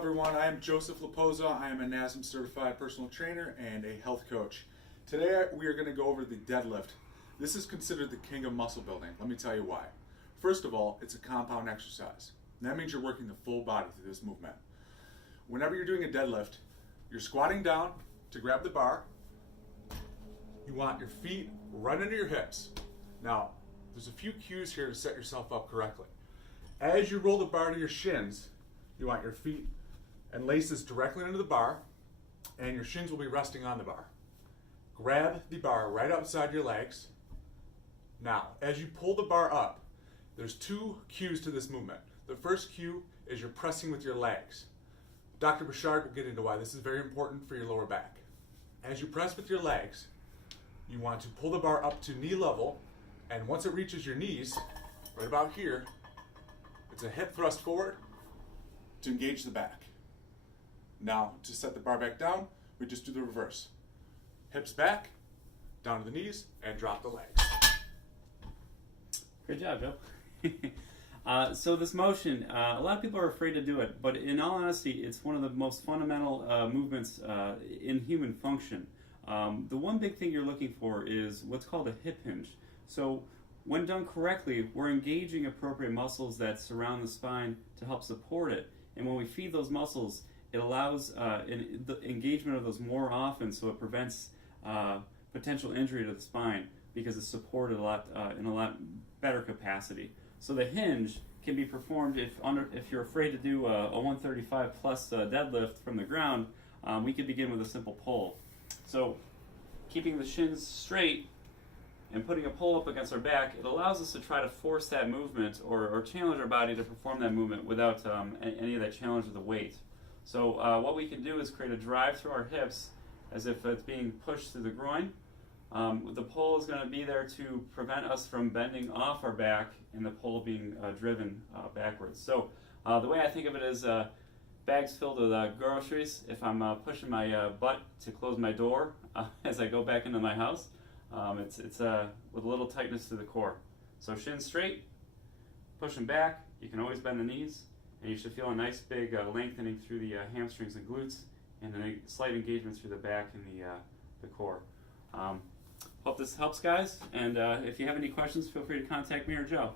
everyone, I am Joseph Laposa. I am a NASM certified personal trainer and a health coach. Today we are going to go over the deadlift. This is considered the king of muscle building. Let me tell you why. First of all, it's a compound exercise. That means you're working the full body through this movement. Whenever you're doing a deadlift, you're squatting down to grab the bar. You want your feet right under your hips. Now, there's a few cues here to set yourself up correctly. As you roll the bar to your shins, you want your feet and laces directly into the bar, and your shins will be resting on the bar. Grab the bar right outside your legs. Now, as you pull the bar up, there's two cues to this movement. The first cue is you're pressing with your legs. Dr. Bouchard will get into why this is very important for your lower back. As you press with your legs, you want to pull the bar up to knee level, and once it reaches your knees, right about here, it's a hip thrust forward to engage the back. Now, to set the bar back down, we just do the reverse. Hips back, down to the knees, and drop the legs. Good job, Joe. So this motion, a lot of people are afraid to do it, but in all honesty, it's one of the most fundamental movements in human function. The one big thing you're looking for is what's called a hip hinge. So when done correctly, we're engaging appropriate muscles that surround the spine to help support it. And when we feed those muscles, it allows the engagement of those more often, so it prevents potential injury to the spine because it's supported a lot in a lot better capacity. So the hinge can be performed if you're afraid to do a 135 plus deadlift from the ground. We could begin with a simple pull. So keeping the shins straight and putting a pull up against our back, it allows us to try to force that movement or challenge our body to perform that movement without any of that challenge of the weight. So what we can do is create a drive through our hips as if it's being pushed through the groin. The pull is going to be there to prevent us from bending off our back and the pull being driven backwards. So the way I think of it is bags filled with groceries. If I'm pushing my butt to close my door as I go back into my house, it's with a little tightness to the core. So shins straight, pushing back. You can always bend the knees, and you should feel a nice big lengthening through the hamstrings and glutes, and then a slight engagement through the back and the core. Hope this helps, guys, and if you have any questions, feel free to contact me or Joe.